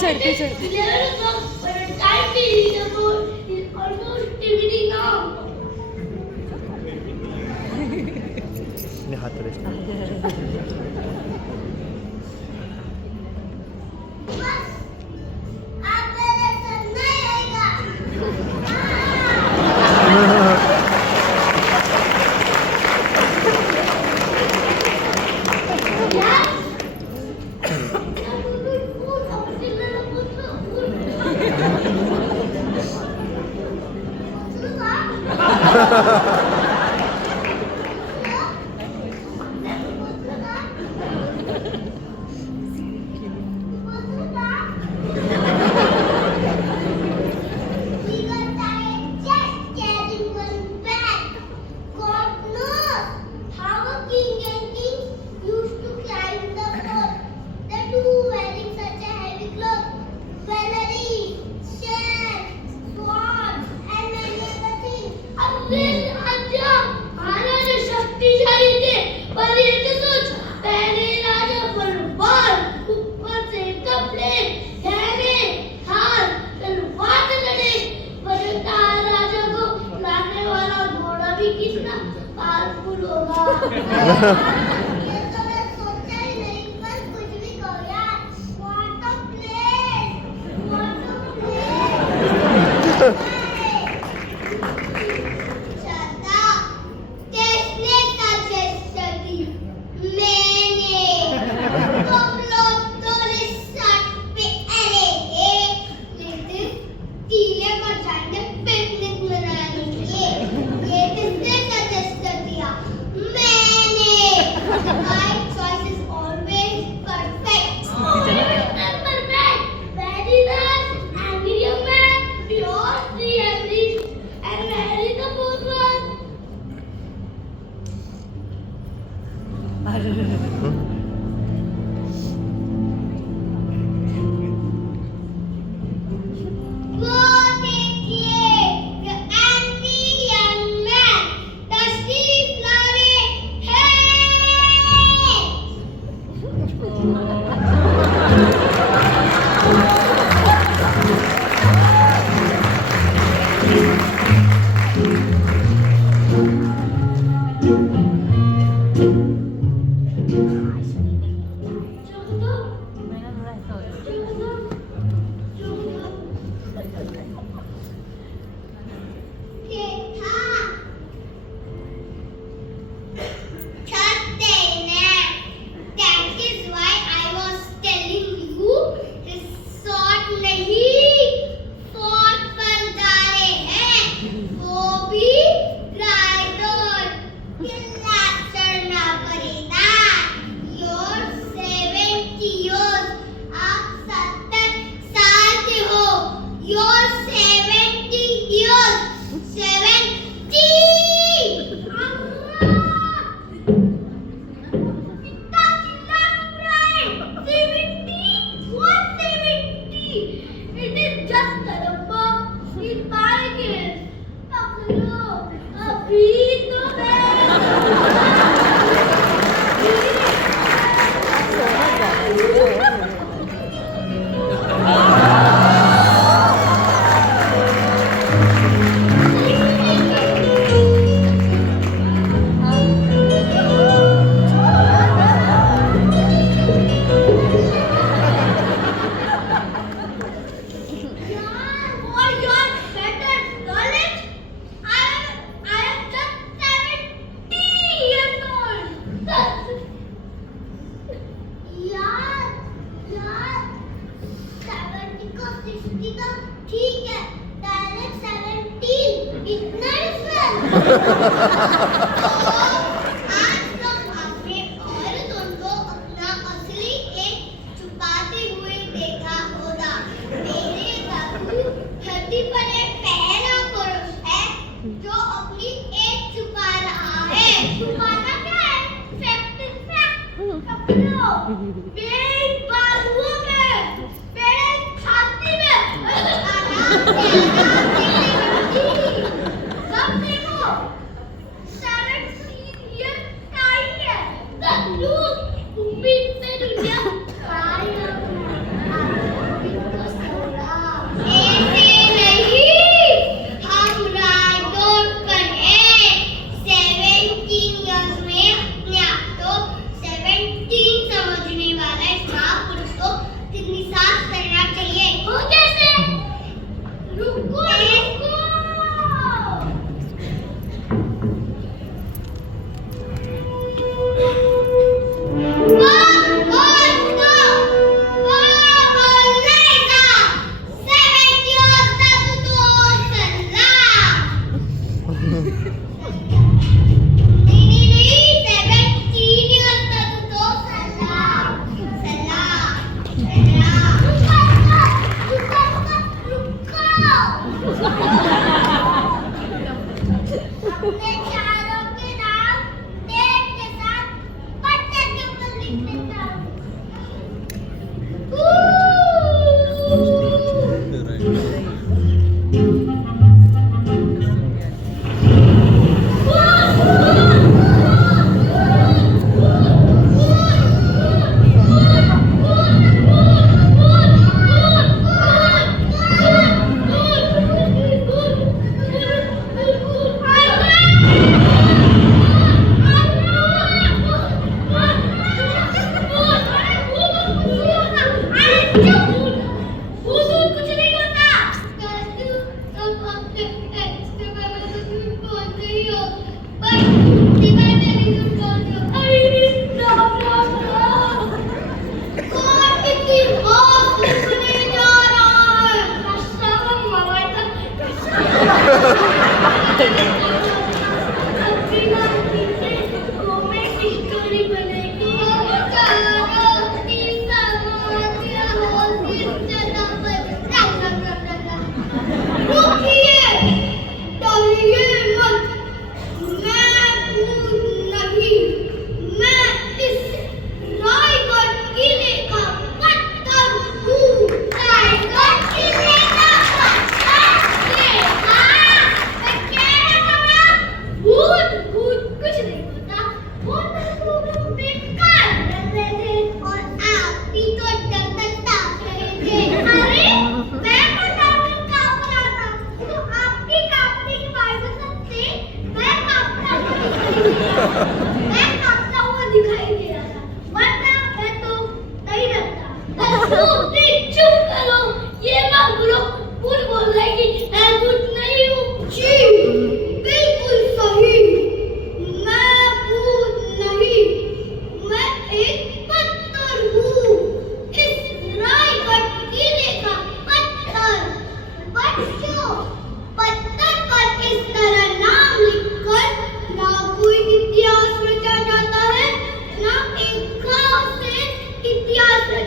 चढ़ते चढ़ते हाथ रेस्ट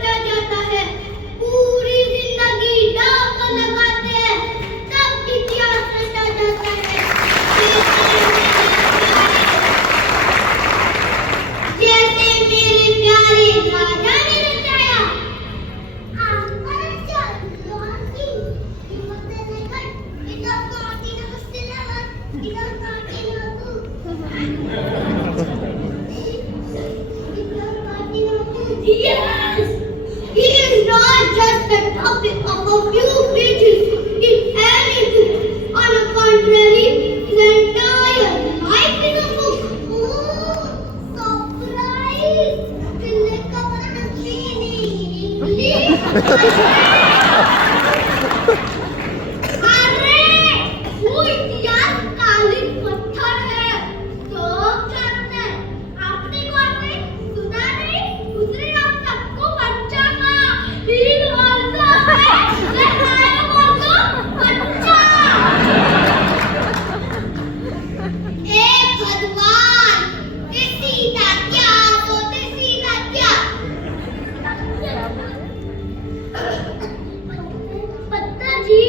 बचा जाता है। पूरी जिंदगी दांव पर लगाते हैं, तब इतिहास रचा जाता है। जैसे मेरे प्यारे राजा ने रचाया। Yes! He is not just the topic of a few pages in any book. On the contrary, his entire life is a book. Oh, surprise! Will cover the meaning. अरे, वो इतिहास काली पत्थर है। सब जानते हैं। आपने को आपने सुना नहीं? दूसरे नाम सबको बच्चा का हील बोलता है। लहराया बोलता बच्चा। एक भगवान, ते सीधा क्या? बोलते सीधा क्या? पत्थर जी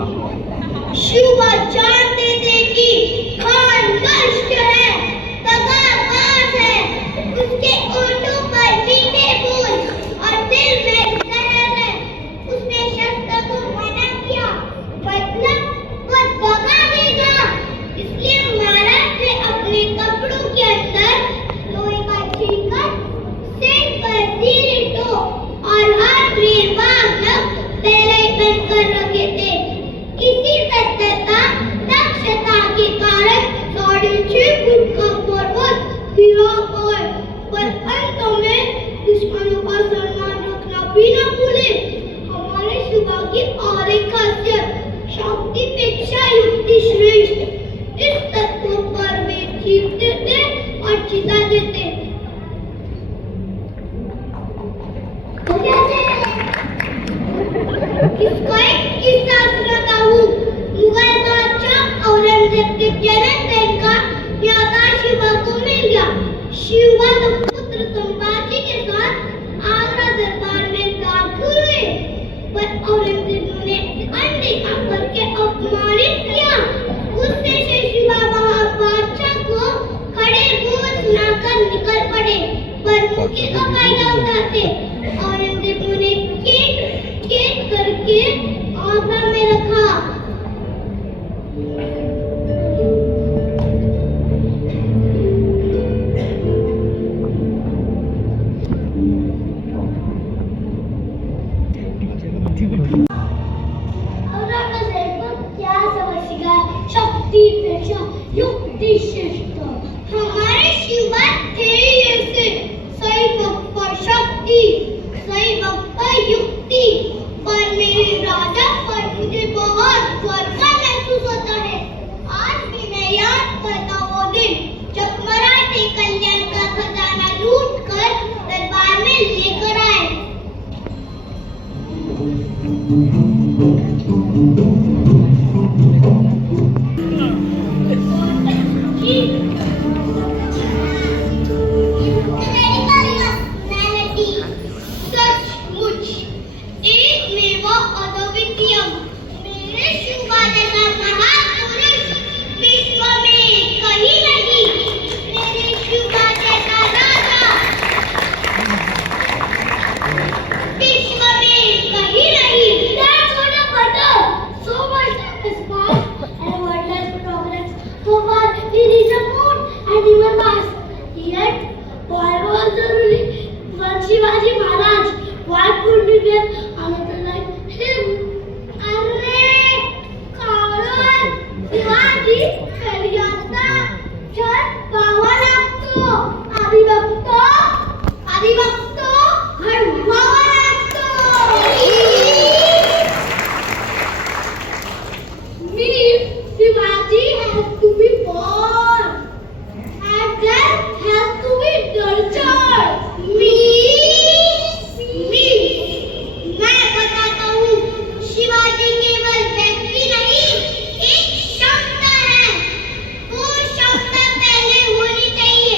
शिवा जानते थे कि खान नष्ट है, दगाबाज है, उसके होठों पर मीठे बोल और दिल में जहर है। उसने शस्त्र को मना किया, मतलब वो दगा देगा, इसलिए महाराज ने अपने कपड़ों के अंदर लोहे का छिलका, सिर पर तीर टो और हाथ में वाग्नर पहले ही बनकर रखे थे। इसी सत्यता दक्षता के कारण 6.5 फुट का पर्वत गिरा और पर अंत में दुश्मनों का सम्मान रखना भी न भूले। हमारे शिवा की और एक खासियत शक्ति पेक्षा युक्ति श्रेष्ठ, इस तत्व पर वे जीतते थे और जिता देते। इसको एक किस्सा सुनाता हूँ। मुगल बादशाह औरंगजेब के जन्मदिन का न्योता शिवा को मिल गया। शिवा तो पुत्र संभाजी के साथ आगरा दरबार में दाखिल हुए, पर औरंगजेब ने अनदेखा करके अपमानित किया। गुस्से से शिवा बादशाह को खड़े बोल सुनाकर निकल पड़े, पर मुक्ति का फायदा उठाते औरंगजेब ने केट करके आगरा में रखा। औरंगजेब को क्या समझ गया शक्ति पेक्षा युक्ति श्रेष्ठ। हमारे शिवा थे ऐसे, सही वक्त पर शक्ति, सही वक्त पर युक्ति। पर मेरे राजा पर मुझे बहुत गर्व महसूस होता है। आज भी मैं याद करता वो दिन जब मराठे कल्याण का खजाना लूट कर दरबार में लेकर आए। Shivaji Maharaj, why couldn't we get another like him? Arre, Karan, Shivaji, Kaliyasta, Chhat, Bawa Lakto, Adi Bhakto, Ghar Bawa Lakto. Me, Shivaji has to be born, and then has to be nurtured. मैं बताता हूँ, शिवाजी केवल व्यक्ति नहीं, एक क्षमता है। वो क्षमता पहले होनी चाहिए,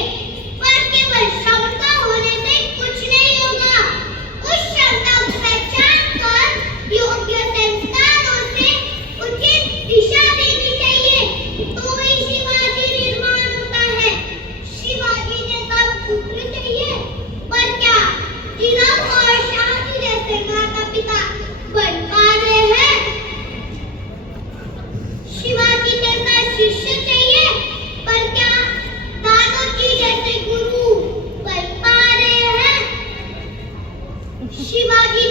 पर केवल क्षमता होने से कुछ नहीं होगा। उस क्षमता को पहचान कर योग्य संस्कारों से उचित दिशा देनी चाहिए, तो ही शिवाजी निर्माण होता है। शिवाजी जैसा पुत्र चाहिए, पर क्या तिलक और शादी जैसे माता पिता बन पा रहे हैं? शिवाजी जैसा शिष्य चाहिए, पर क्या दादोजी जैसे गुरु बन पा रहे हैं? शिवाजी